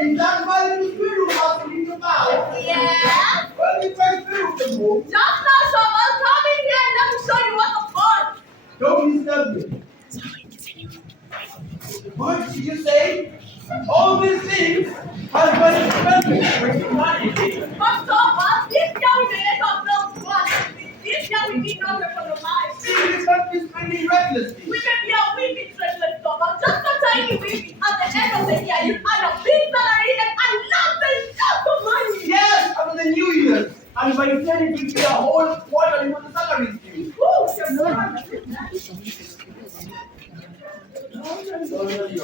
Is that why you feel asking about? Yeah. Well, if I feel the move, Just now, someone come in here and let me show you what I've got. don't disturb me. What did you say? All these things are going to spend money. But someone, this year we may not build one. This year we need not economize. See, we can't be spending recklessly. We may be a wee bit reckless, someone. Just a tiny wee bit. At the end of the year, you earn a big salary and nothing just of money. Yes, after the New Year. And by the time it will be a whole quarter for the salary is due. Ooh,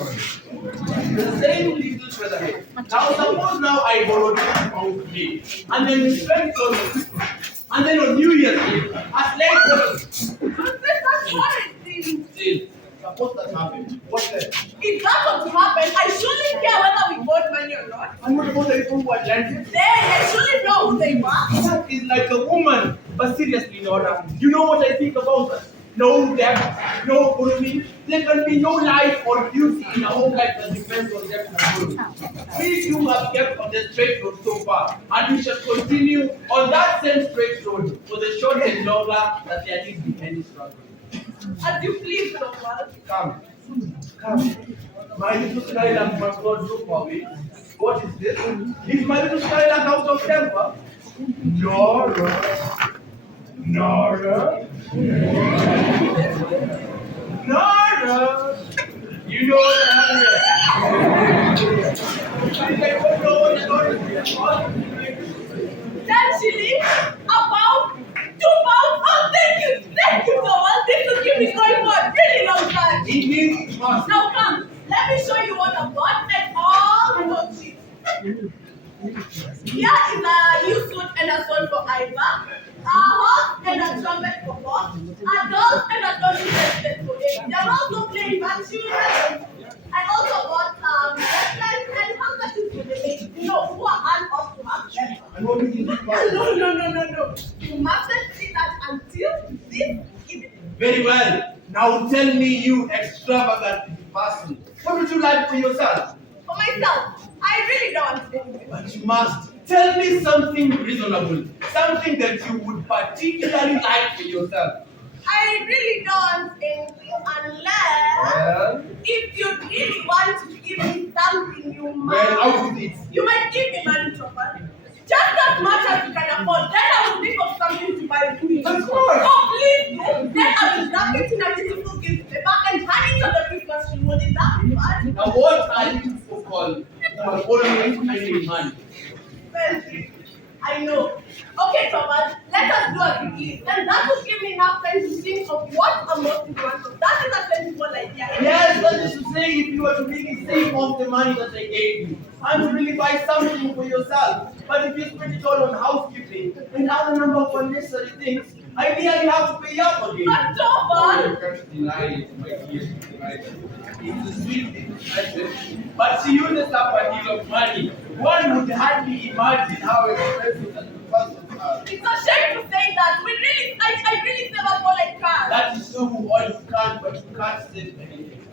The same little brother here. Now suppose now I borrow £10 today, and then we spend it on Christmas, and then on New Year's Eve, as late that's what it is. still, suppose that happens. What then? If that was to happen, I shouldn't care whether we bought money or not. And what about the people who are dancing? Then I shouldn't know who they were. That is like a woman. But seriously, Nora, you know what I think about that? No debt, no economy. There can be no life or beauty in a home like that depends on debt and economy. We two have kept on the straight road so far, and we shall continue on that same straight road for the short and longer that there needs be any struggle. As you please, someone. Come, come. My little skylark must not look for me. What is this? Is my little skylark out of temper? Nora. Nora. Nora. You know what I don't know what Nora is. 10 shillings, about 2 pounds. Oh, thank you, someone. This will keep me going for a really long time. It must. Now come, let me show you what I've got and all the cheap. Here is a new suit and a sword for Iva, a horse and a trumpet for Bob, a doll and a dolly bracelet for Amy. They're also playing bad children. I also bought bracelets and handkerchiefs for the ladies, who are unought to have them. And what is this? No. You mustn't see that until this evening. Very well. Now tell me, you extravagant person, what would you like for yourself? For myself, I really don't want anything. But you must tell me something reasonable, something that you would particularly like for yourself. I really don't anything unless if you really want to give me something, you might. Well, out with it. You might give me money, Chopper. Just as much as you can afford. Then I will think of something to buy for you. Of course. Oh, please do. Then I will wrap it in a beautiful gift paper and hand it on the Christmas tree. Wouldn't that be fun? Now what are you so called? You are always finding money. Well, I know. Okay, Thomas, let us do a quick list. And that will give me enough time to think of what I'm most important of. That is a sensible idea. Yes, that is to say, if you were to really save off the money that I gave you, and to really buy something for yourself. But if you spend it all on housekeeping and other number of unnecessary things, I really have to pay up again. But Thomas! You can't deny it, my dear. It's a sweet expression, but she uses up a deal of money. One would hardly imagine how expensive that person are. It's a shame to say that. I really save up all I can. That is so all you can, but you can't save anything.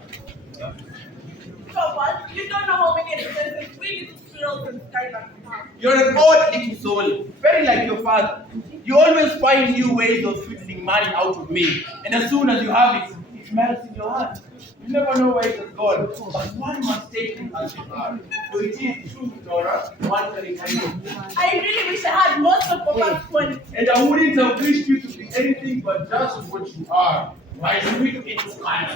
Thomas, you don't know how many expensive really little squirrels and skylarks have. You're an odd little soul, very like your father. You always find new ways of squeezing money out of me, and as soon as you have it, it melts in your hand. You never know where it has gone, but one must take it as it are. For it is true, Nora, one can inherit. I really wish I had most of Papa's money. And I wouldn't have wished you to be anything but just what you are. Why should we do it this kind?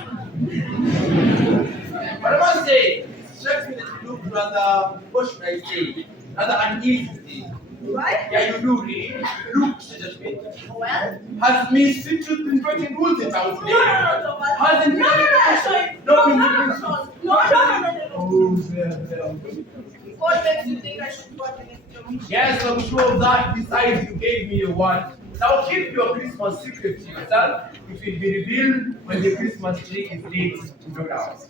But I must say, it strikes me that you look rather, what should I say, rather uneasy. Right? Yeah, you do really. Look, such a bit. Well? Has Miss Fitchut been breaking rules in town today? No, Thomas. Hasn't No, sorry. No. Oh, What makes you think I should go against your wish? yes, I'm sure of that. Besides, you gave me a word. Now keep your Christmas secret to yourself. It will be revealed when the Christmas tree is laid to your house.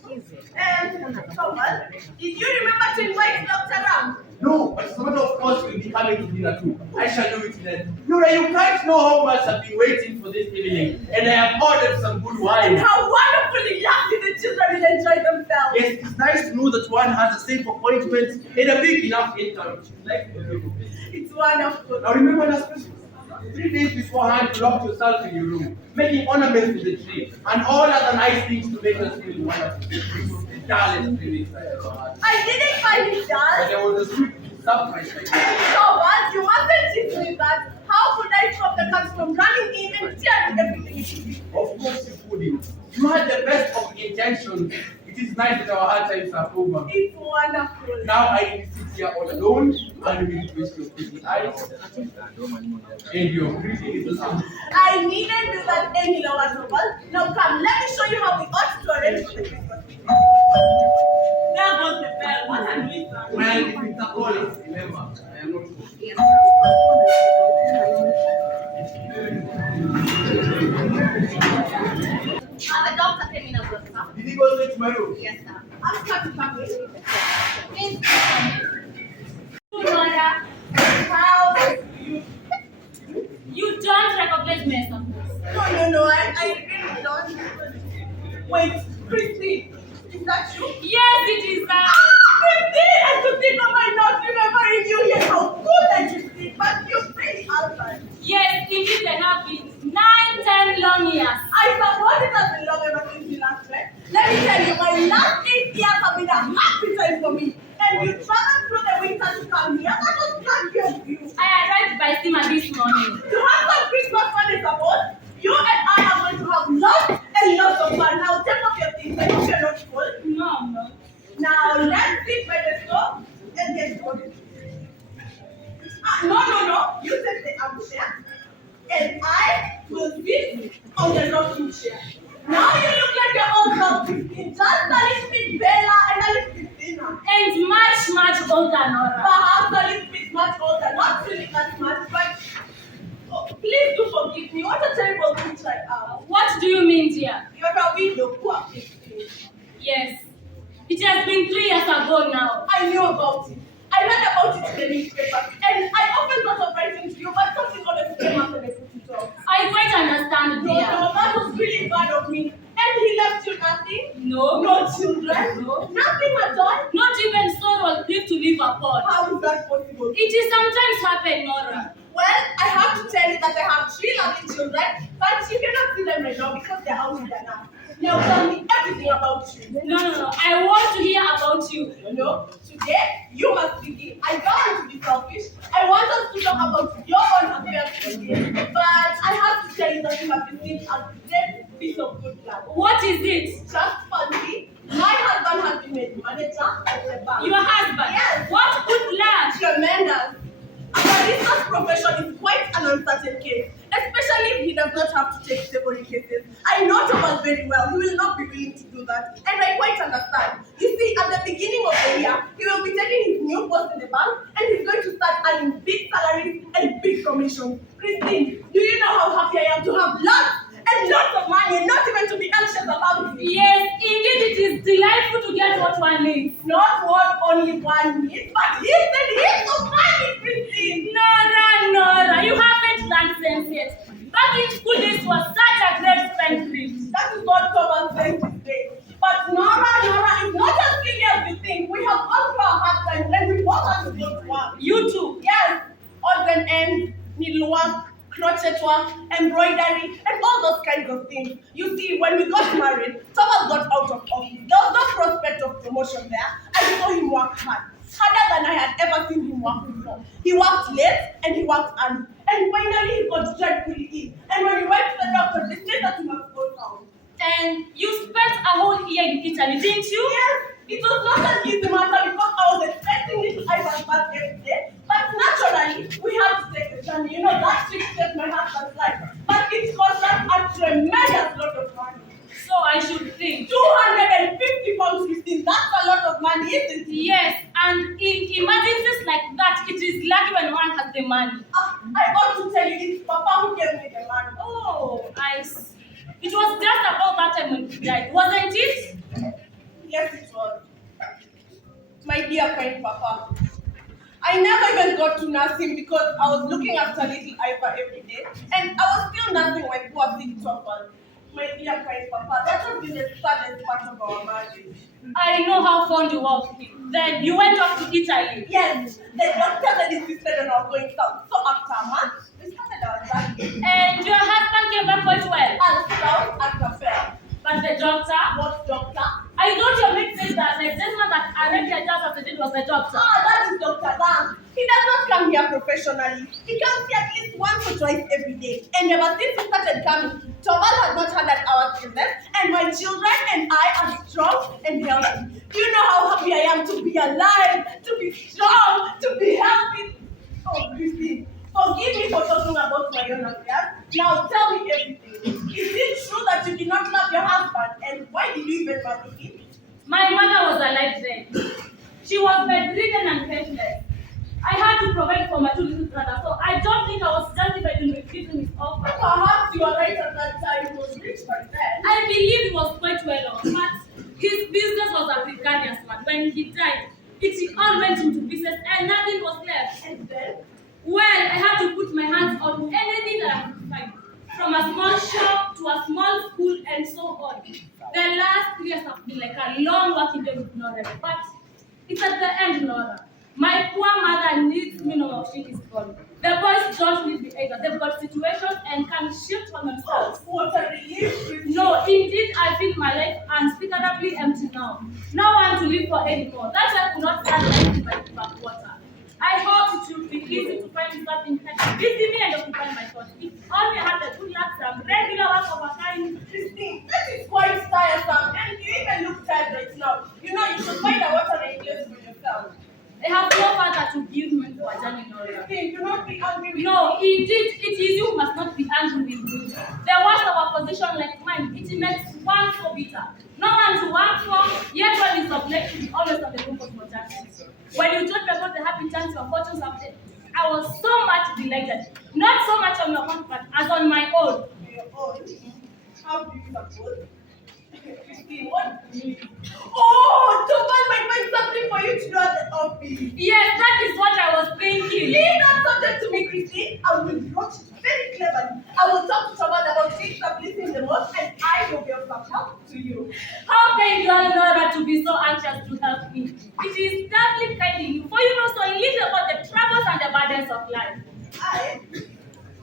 Thomas, did you remember to invite Dr. Ram? No, but some of course will be coming to dinner too. I shall do it then. Nora, you can't know how much I've been waiting for this evening, and I have ordered some good wine. And how wonderfully lucky the children will enjoy themselves. Yes, it's nice to know that one everyone has a safe appointment and a big enough income. Like, It's wonderful. now remember last Christmas? 3 days beforehand, you locked yourself in your room, making ornaments to the tree, and all other nice things to make us feel wonderful. The dullest 3 days I ever had. I didn't find it But dull. there was a sweet surprise. So what? You mustn't teach me that. How could I stop the cats from running in and tearing everything? Of course you couldn't. You had the best of intentions. It is nice that our hard times are over. It's wonderful. Now I sit here all alone and will twist your pretty eyes and your pretty little arms. I needn't do that any longer, Noble. Now come, let me show you how we ought to arrange for the Christmas tree. There goes the bell. What an listener. Well, if it's a call, remember, I am not sure. The doctor came in a book, sir. Did he go straight to my room? Yes, sir. I'm coming back with you. Miss Nora, How you? you don't recognize me, sir. No, I really don't. Wait, Christine, is that you? Yes, it is, sir. Christine, I could think of my not remembering you yet. How good that you speak, but you really are. Yes, indeed, they have been 9-10 long years. I suppose it has been long ever since we last met. Let me tell you, my last 8 years have been a happy time for me. And you traveled through the winter to come here. That was plenty of you. I arrived by steamer this morning. To have some Christmas fun, I suppose. You and I are going to have lots and lots of fun. Now take off your things. I hope you're not full. No. Now let's sit by the stove and get going. No. You take the armchair. And I will sit on the rocking chair. Now you look like your old girl, Christine. Just a little bit Bella and a little bit thinner. And much older, Nora. Perhaps a little bit much older. Not really that much, but please do forgive me. What a terrible creature I am. What do you mean, dear? You're a widow, poor Christine. Yes. It has been 3 years ago now. I knew about it. I read about it in the newspaper. And I often thought of writing to you, but something always came up and I put it off. I quite understand, No, dear. that was really bad of me. And he left you nothing? No. No children? No. Nothing at all? Not even sorrow grief to live upon. How is that possible? It is sometimes happen, Nora. Well, I have to tell you that I have 3 lovely children, but you cannot see them right now because they're out in the night. Now tell me everything about you. No. I want to hear about you. No, today you must begin. I don't want to be selfish. I want us to talk about your own affairs today. But I have to tell you that you have received a great piece of good luck. What is it? Just fancy, my husband has been made manager at the bank. Your husband? Yes. What good luck? Tremendous. Our business profession is quite an uncertain case, especially if he does not have to take several cases. I know Thomas very well. He will not be willing to do that, and I quite understand. You see, at the beginning of the year, he will be taking his new post in the bank, and he's going to start earning big salaries and big commissions. Christine, do you know how happy I am to have lots and lots of money and not even to be anxious about it? Yes, indeed it is delightful to get what one needs. Not what only one needs, but heaps and heaps of money, Christine. Nora, you haven't learned sense yet. Back in school, this was such a great spendthrift. That is what someone says today. But Nora is not as silly as you think. We have gone through our hard times and we both have to go to work. You too. Yes, odds and ends, needlework, crochet work, embroidery, and all those kinds of things. You see, when we got married, Thomas got out of office. There was no prospect of promotion there. I saw him work harder than I had ever seen him work before. He worked late and he worked early. And finally, he got dreadfully ill. And when he went to the doctor, they said that he must go down. And you spent a whole year in Italy, didn't you? Yes, it was not an easy matter because I was expecting little Ivan's birthday every day. But naturally, we had to take a journey. You know, that trip saved my husband's life. But it cost us a tremendous lot of money. So I should think. 250 pounds, Christine. That's a lot of money, isn't it? Yes, and in emergencies like that, it is lucky when one has the money. I ought to tell you, it's Papa who gave me the money. Oh, I see. It was just about that time when he died, wasn't it? Yes, it was. My dear kind Papa. I never even got to nurse him because I was looking after little Iva every day. And I was still nursing my poor sick Thomas. My dear kind Papa, that has been the saddest part of our marriage. I know how fond you are of him. Then you went off to Italy. Yes, the doctor that insisted on our going south. So after a month, we started our journey. And your husband came back quite well. And south after fair. But the doctor? What doctor? I thought your mate said that the gentleman that arranged your just after it was the doctor. Ah, that is Dr. Bang. He does not come here professionally. He comes here at least once or twice every day. And ever since he started coming, Tomal has not had that our children, and my children and I are strong and healthy. Do you know how happy I am to be alive, to be strong, to be healthy? Oh, Christine, forgive me for talking about my own affairs. Now tell me everything. Is it true that you did not love your husband, and why did you even marry him? My mother was alive then. She was bedridden and helpless. I had to provide for my two little brothers, so I don't think I was justified in refusing his offer. Perhaps you are right at that time. He was rich by then. I believe he was quite well off, but his business was a precarious one. When he died, it all went into business and nothing was left. And then? Well, I had to put my hands on anything that I could find, from a small shop to a small school and so on. The last 3 years have been like a long working day with Nora, but it's at the end, Nora. My poor mother needs me no more. She is gone. The boys don't need me either. They've got situations and can shift for themselves. What a relief. No, indeed, I feel my life unspeakably empty now. No one to live for anymore. That I could not stand anything by the backwater. I hope it will be easy to find something that can busy me and occupy my thoughts. If only I had the good luck, some regular work of a kind. Christine, that is quite tiresome, and you even look tired right now. You know, you should find a watering place for yourself. I have no father to give me to a journey, Nora. Christine, do not be angry with No, me. indeed, it is you who must not be angry with me. The worst of a position like mine, it makes one so bitter. No one to work for, yet one is obliged always on the room for justice. When you told me about the happy chance your fortunes have taken, I was so much delighted. Not so much on your own, but as on my own. Your own? How do you suppose? Christine, what do you mean? Oh, Tomal might find something for you to do at the office. Yes, that is what I was thinking. Leave that subject to me, Christine. I will broach it very cleverly. I will talk to Tomal about things that listen the most, and I will be of some help to you. How can you all know that to be so anxious to help me? It is doubly kind in you, for you know so little about the troubles and the burdens of life.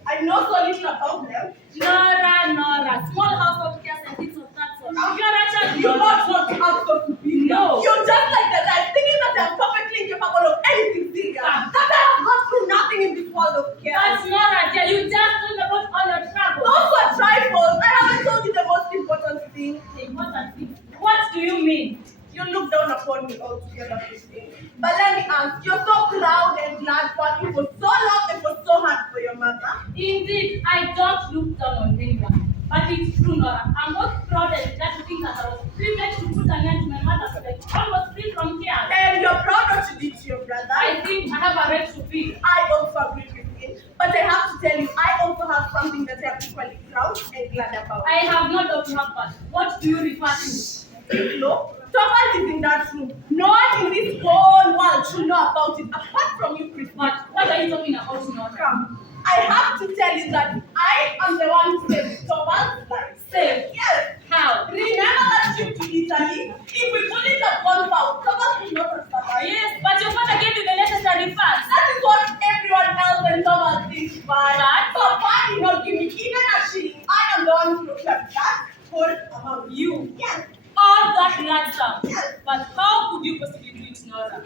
I know so little about them. Nora, small household cares and things of that sort. You're a child. You're not out of opinion. No. You're just like that. I'm thinking that I'm perfectly incapable of anything serious. That I have gone through nothing in this world of care. But Nora, dear, you just told about all your troubles. Those were trifles. I haven't told you the most important thing. The important thing. What do you mean? You look down upon me altogether, Christine. But let me ask, you're so proud and glad working for so long and for so hard for your mother. Indeed, I don't look down on anyone. But it's true, Nora. I'm both proud and glad to think that I was privileged to put an end to my mother's life, almost free from care. And you're proud what you did to your brother. I think I have a right to feel. I also agree with him. But I have to tell you, I also have something that I'm equally proud and glad about. I have no doubt you have, but what do you refer to? No, Tomal is in that room. No one in this whole world should know about it, apart from you, Chris. But what are you talking about, Nora? Come. I have to tell you that I am the one who saved Tomal's life. Saved? Yes. How? Remember that trip to Italy? If we couldn't have gone out, Tomal would not have survived. Yes, but your father gave you the necessary facts. That is what everyone else and Tomal thinks, but Papa did not give me even a shilling. I am the one who procured that whole amount. You? Yes. All that large sum. Yes. But how could you possibly do it, Nora?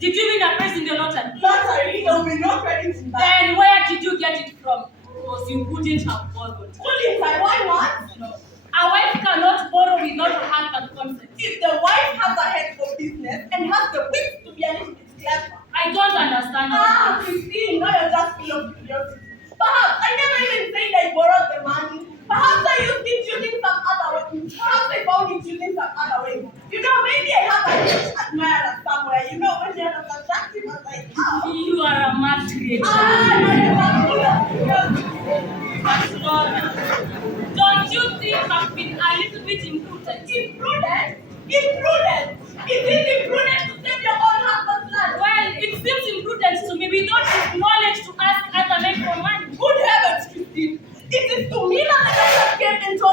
Did you win a prize in the lottery? Lottery, there will be no credit in that. Then where did you get it from? Because you couldn't have borrowed. Couldn't I? Why not? No. A wife cannot borrow without her husband's consent. If the wife has a head for business and has the wit to be a little bit clever. I don't understand. Christine, now you're just full of curiosity. Perhaps I never even said I borrowed the money. Perhaps I used it using some other way. Perhaps I found it using some other way. You know, maybe I have a rich admirer somewhere. You know, when they're not attractive, I'm like, oh. You are a mad creature. But Nora, don't you think I've been a little bit imprudent? Imprudent? Imprudent? Is it imprudent to save your own husband's life? Well, it seems imprudent to me. We don't have knowledge to ask other men for money. Good heavens, Christine. It is to me that the doctor came and told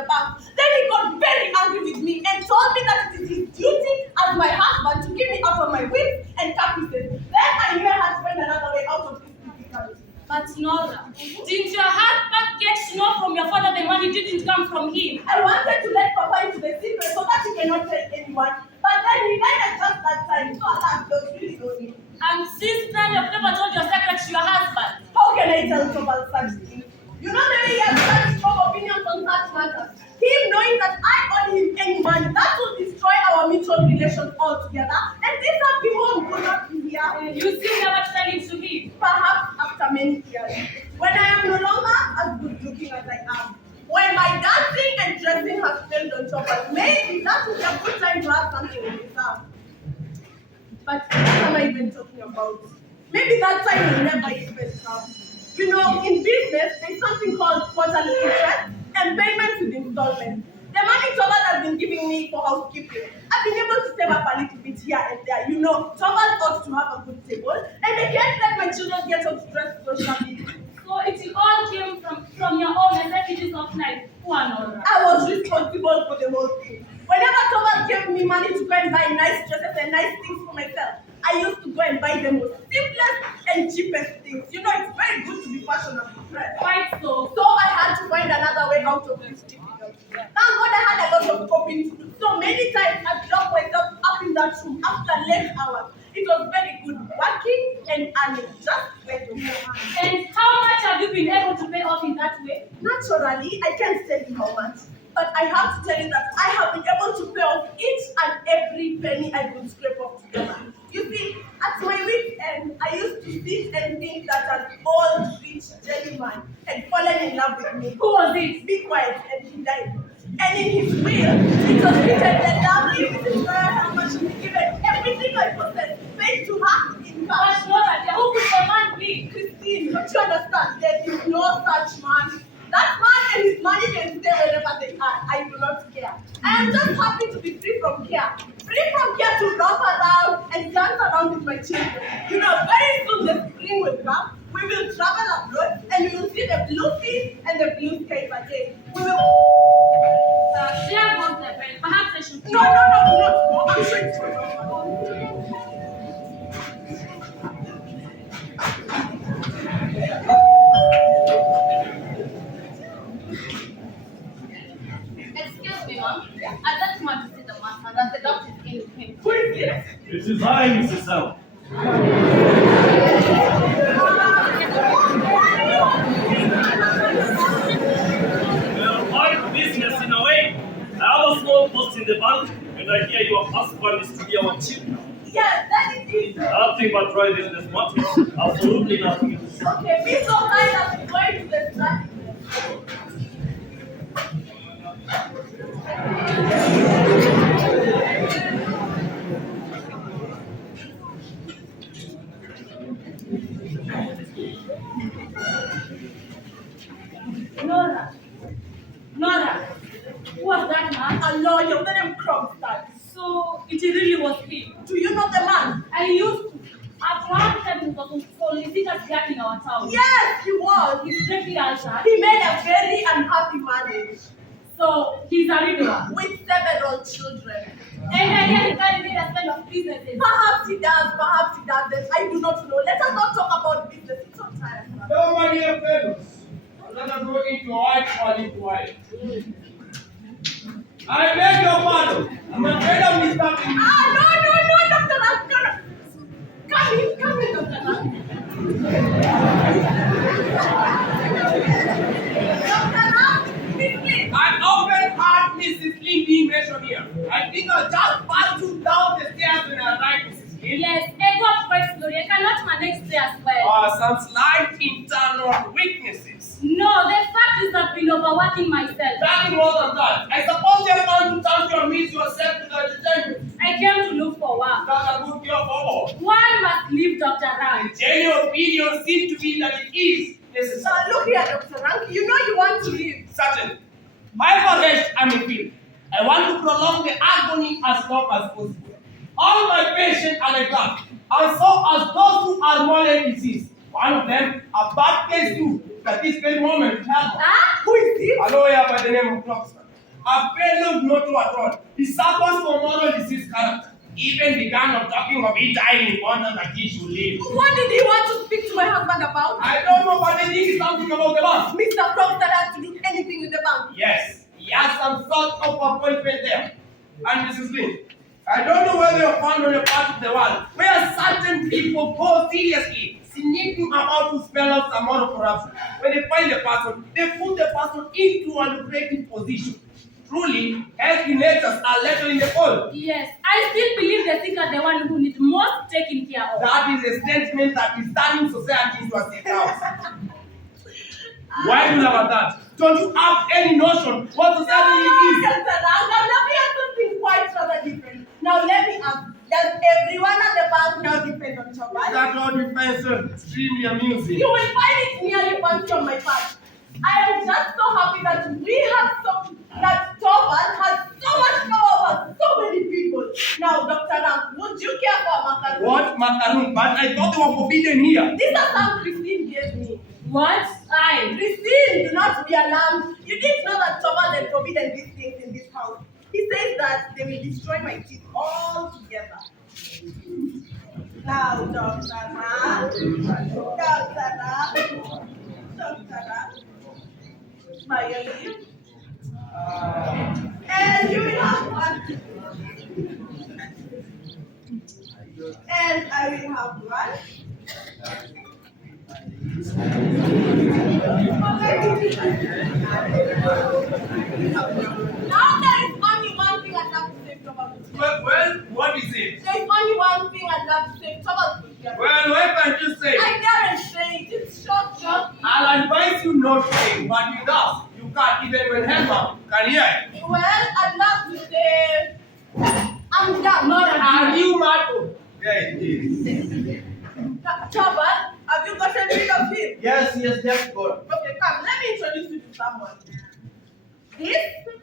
the bath. Then he got very angry with me and told me that it is his duty as my husband to keep me out of my whips and caprices. Then I knew I had to find another way out of this difficulty. But Nora, didn't your husband get to know from your father the money didn't come from him? I wanted to let Papa into the secret so that he cannot tell anyone. But then he died at just that time, so alas, those really don't need. And since then you've never told your secret to your husband. How can I tell about such things? You know the way he has such strong opinions on such matters. Him knowing that I owe him any money, that will destroy our mutual relations altogether. And this happy home could not be here. You still never tell him to me. Perhaps after many years, when I am no longer as good looking as I am, when my dancing and dressing has failed on top of maybe that will be a good time to have something in his house. But what am I even talking about? Maybe that time will never even come. You know, in business, there's something called quarterly interest and payment with installments. The money Thomas has been giving me for housekeeping, I've been able to save up a little bit here and there. You know, Thomas ought to have a good table, and I can't let my children get out dressed so shabby. So it all came from your own necessities of life, poor Nora. I was responsible for the whole thing. Whenever Thomas gave me money to go and buy nice dresses and nice things for myself, I used to go and buy the most simplest and cheapest things. You know, it's very good to be fashionable. Quite so. So I had to find another way out of this difficulty. Thank God I had a lot of coping to do. So many times I locked myself up in that room after late hours. It was very good working and earning, just like And how much have you been able to pay off in that way? Naturally, I can't tell you how much. But I have to tell you that I have been able to pay off each and every penny I could scrape off together. You see, at my weekend, I used to sit and think that an old rich gentleman had fallen in love with me. Who was it? Be quiet, and he died. And in his will, it was written that lovely Mrs. Nora how much she given everything I possess, paid to her in cash. But Nora, dear, who could the man be? Christine, don't you understand? There is no such man. That man and his money can stay wherever they are. I do not care. I am just happy to be free from care. Free from care to romp around and dance around with my children. You know, very soon the spring will come. We will travel abroad and we will see the blue sea and the blue skies again. We will... There goes the bell. Perhaps I should... No, I'm sure it's for Excuse me, ma'am. I just want to see the master that the doctor is in him. Who is this? It is I, Mrs. L. Well, my business in a way. I have a small post in the bank, and I hear your husband is to be our chief. Yes, that is it. Nothing but dry business matters. Absolutely nothing. Okay, be so kind as to go into the track. Nora, who was that man? A lawyer, let him Krogstad. So it really was him. Do you know the man? I used to. After one time he was solicitors here in our town. Yes, he was. He's greatly altered. He made a very unhappy marriage So he's a widower. with several children. And I hear he carried made a spend of businesses. Perhaps he doesn't. I do not know. Let us not talk about business. It's so tiresome. No, my dear fellows. Let us go into white or into white. I beg your pardon. I'm afraid of Mr. No, Dr. Ram. Come in, Dr. Ram. Dr. Ram, please. An open heart, Mrs. Lee being mentioned here. I think I'll just pass you down the stairs when I arrive, Mrs. Lee. Yes, Edward quite slowly. I cannot manage stairs well. Some slight internal weaknesses. No, the fact is I've been overworking myself. Nothing more than that. I suppose you're going to turn your means yourself to the entertainment. I came to look for work. That's a good deal forward. One must leave Dr. Ram. The general opinion seems to be that it is necessary. Look here, Dr. Rank. You know you want to leave. Certain. However rest I may feel, I want to prolong the agony as long as possible. All my patients are like that, and so as those who are morally diseased. One of them, a bad case too, that this very moment has Who is this? a lawyer by the name of Klockster. A fellow not at all. He suffers from moral disease character. Even began of talking of it dying in wonder that he should live. What did he want to speak to my husband about? I don't know, but I think it's something about the bank. Mr. Proctor has to do anything with the bank. Yes, he has some sort of appointment there. And Mrs. Lynn, I don't know whether you're found on a part of the world where certain people go seriously sneaking about to spell out some more corruption. When they find the person, they put the person into a lucrative position. Truly, healthy natures are little in the world. Yes, I still believe the sick are the one who need most taken care of. That is a statement that is turning society into a sick house. Why do you have that? Don't you have any notion what society is? Now let me ask something quite rather different. Now let me ask, does everyone at the bank now depend on Thomas? That all depends on extremely amusing. You will find it nearly fancy on my part. I am just so happy that we have that Thomas has so much power over so many people. Now, Dr. Ram, would you care for a macaroon? What macaroon? But I thought they were forbidden here. These are some Christine gave me. What? Christine, do not be alarmed. You didn't know that Thomas had forbidden these things in this house. He says that they will destroy my teeth altogether. Now, Dr. Ram, smile. And you will have one. And I will have one. Now there is only one thing I'd love to say to Thomas. Well, what is it? There is only one thing I'd love to say to Thomas. Well, what can you say? I daren't say it. It's short. I'll advise you not to say, but with us, you can't even when Henrik can hear it. Well, I'd love to say I'm done. Nora, are you mad? Yeah, it is. Thomas, have you gotten rid of him? Yes, just go. Okay, come. Let me introduce you to someone. This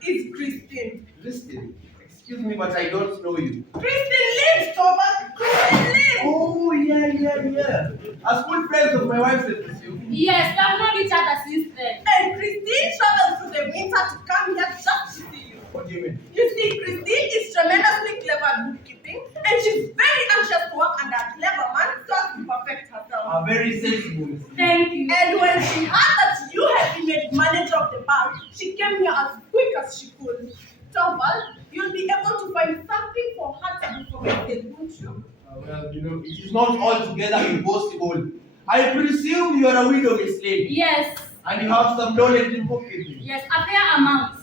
is Christine. Listen, excuse me, but I don't know you. Christine lives, Thomas. Christine lives. Oh, yeah. As good friends of my wife, I presume. Yes, we have known each other since then. And Christine traveled through the winter to come here just to see you. What do you mean? You see, Christine is tremendously clever at bookkeeping, and she's very anxious to work under a clever man so as to perfect herself. A very sensible. Thank you. And when she heard that you had been made manager of the bank, she came here as quick as she could. Thomas, you'll be able to find something for her to do for me, won't you? Well, it is not altogether impossible. I presume you are a widow, Miss Lady. Yes. And you have some knowledge in bookkeeping. Yes, a fair amount.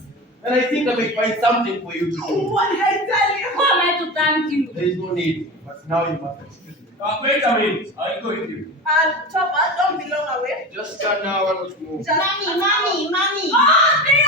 And I think I may find something for you to do. What did I tell you? Who am I to thank you? There is no need, but now you must excuse me. Wait a minute, I'll go with you. And Thomas, don't be long away. Just stand now and let's move. Mommy. Oh, they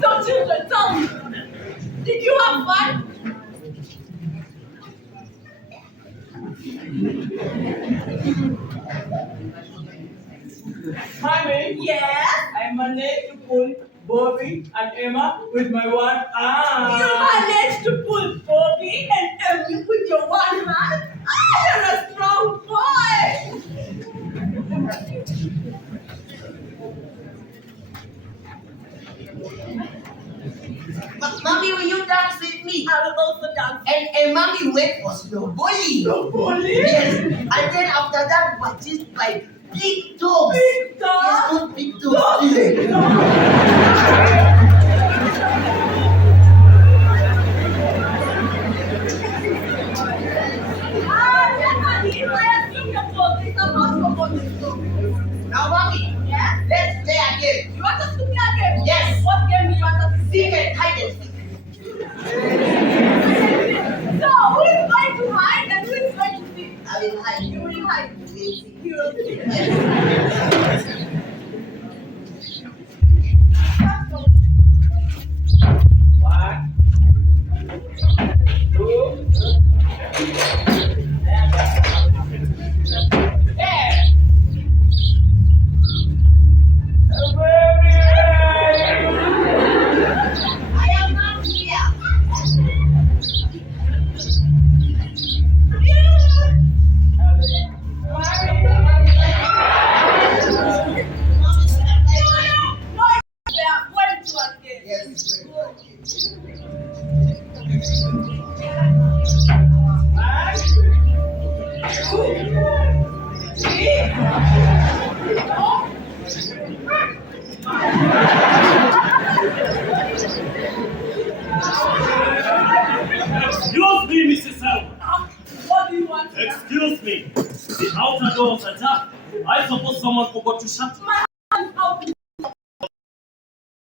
So children, tell me, did you have fun? Mommy, Yes. I managed to pull Bobby and Emma with my one arm. You managed to pull Bobby and Emmy with your one hand? You're a strong boy! Mommy, will you dance with me? I will also dance. And mommy went for snowballing. Snowballing? Yes. And then after that, was just by big dogs. Big dog? Yes, those big dogs. Those big dogs. Now, mommy, Yes? let's play again. You want us to play a game? Yes. What game do you want us to play? Secret hide and seek. So, who is going to hide and who is going to seek? I will hide. You will hide. You will seek. Yes. That's all. Excuse me, Mrs. L. What do you want? Excuse me. The outer door was ajar. I suppose someone forgot to shut it.